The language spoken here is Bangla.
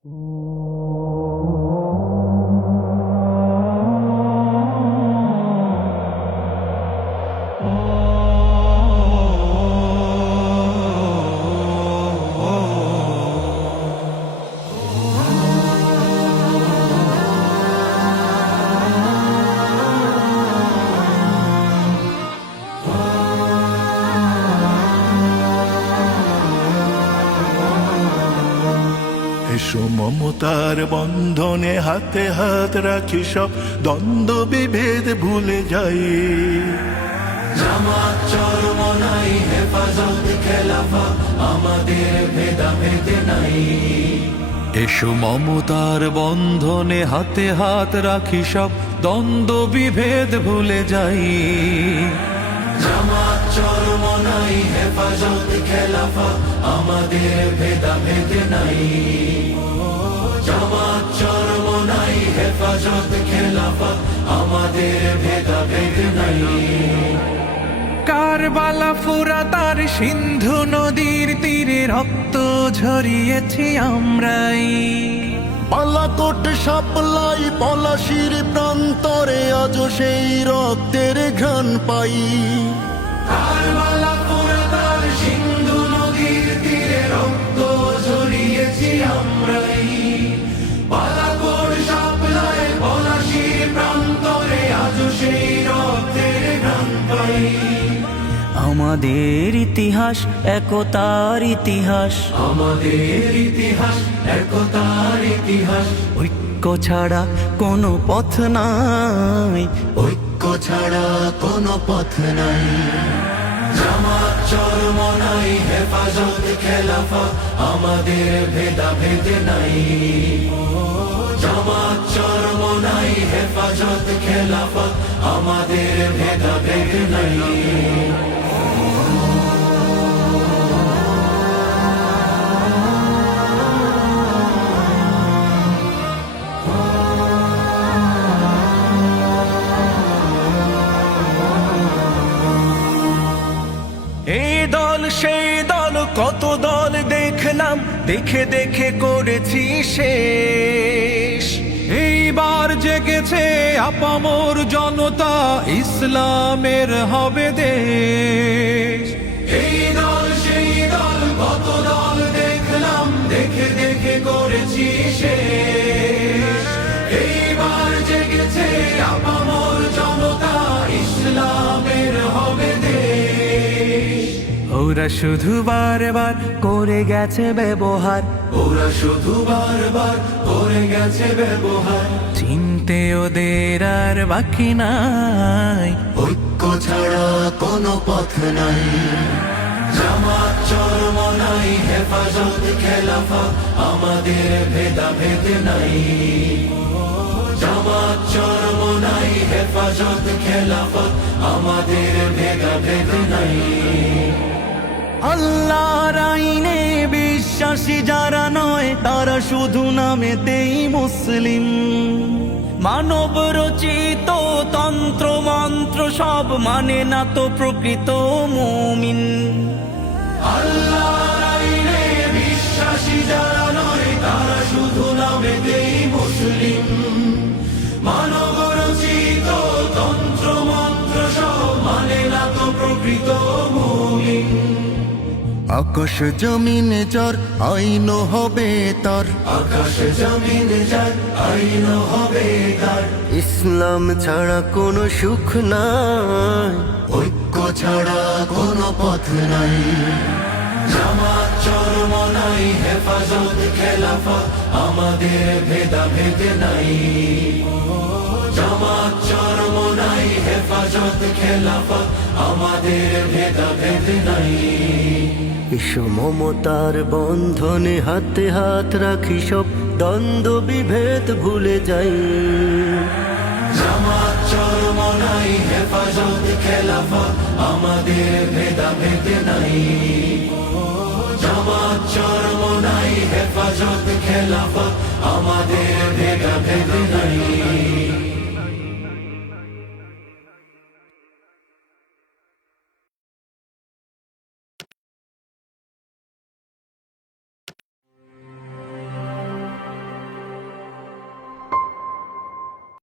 এসো মমতার বন্ধনে হাতে হাত রাখি, সব দ্বন্দ্ব বিভেদ ভুলে যাই। জামাত চরমনাই হেফাজত খেলাফত আমাদের ভেদাভেদ নাই। এসো মমতার বন্ধনে হাতে হাত রাখি, সব দ্বন্দ্ব বিভেদ ভুলে যাই। জামাত চরমনাই হেফাজত খেলাফত আমাদের ভেদাভেদ নাই। জামাত চরমনাই হেফাজত খেলাফত আমাদের ভেদাভেদ নাই। কারবালা ফুরাত আর সিন্ধু নদীর তীরে রক্ত ঝরিয়েছি আমরাই। বালাকোট সাপলাই পলাশির প্রান্তরে আজ সেই রক্তের ঘ্রাণ পাই। কারবালা ফুরাত আর সিন্ধু নদীর তীরে রক্ত ঝরিয়েছি আমরাই। বালাকোট সাপলাই পলাশির প্রান্তরে আজ সেই রক্তের ঘ্রাণ পাই। আমাদের ইতিহাস একতার ইতিহাস, আমাদের ইতিহাস একতার ইতিহাস। ঐক্য ছাড়া কোনো পথ নাই, ঐক্য ছাড়া কোনো পথ নাই। জামাত চরমনাই হেফাজত খেলাফত আমাদের ভেদাভেদ নাই। জামাত চরমনাই হেফাজত খেলাফত আমাদের ভেদাভেদ নাই। এই দল সেই দল কত দল দেখলাম, দেখে দেখে করেছি শেষ। এইবার জেগেছে আপামর জনতা, ইসলামের হবে দেশ। এই দল সেই দল কত দল দেখলাম, দেখে দেখে করেছি শেষ। এইবার জেগেছে আপামর জনতা, ইসলামের হবে দেশ। ওরা শুধু বারবার করে গেছে ব্যবহার, ওরা শুধু বারবার করে গেছে ব্যবহার। চিনতে ওদের আর বাকি নাই, ঐক্য ছাড়া কোনো পথ নাই। জামাত চরমনাই হেফাজত খেলাফত আমাদের ভেদাভেদ নাই। জামাত চরমনাই হেফাজত খেলাফত আমাদের ভেদাভেদ নাই। আল্লাহর আইনে বিশ্বাসী যারা নয়, তারা শুধু নামেতেই মুসলিম। মানব রচিত তন্ত্র মন্ত্র সব মানে না তো প্রকৃত মুমিন। আল্লাহর আইনে বিশ্বাসী যারা নয়, তারা শুধু নামেতেই মুসলিম। মানব রচিত তন্ত্র মন্ত্র সব মানে না তো প্রকৃত মুমিন। আকাশ জমিন যার আইন হবে তার, আকাশ জমিন যার আইন হবে তার। ইসলাম ছাড়া কোনো সুখ নাই, ঐক্য ছাড়া কোনো পথ নাই। জামাত চরমনাই হেফাজত খেলাফত আমাদের ভেদাভেদ নাই। জামাত চরমনাই হেফাজত খেলাফত আমাদের ভেদাভেদ নাই। এসো মমতার বন্ধনে হাতে হাত রাখি, সব দ্বন্দ্ব বিভেদ ভুলে যাই। জামাত চরমনাই হেফাজত খেলাফত আমাদের ভেদাভেদ নাই। জামাত চরমনাই হেফাজত খেলাফত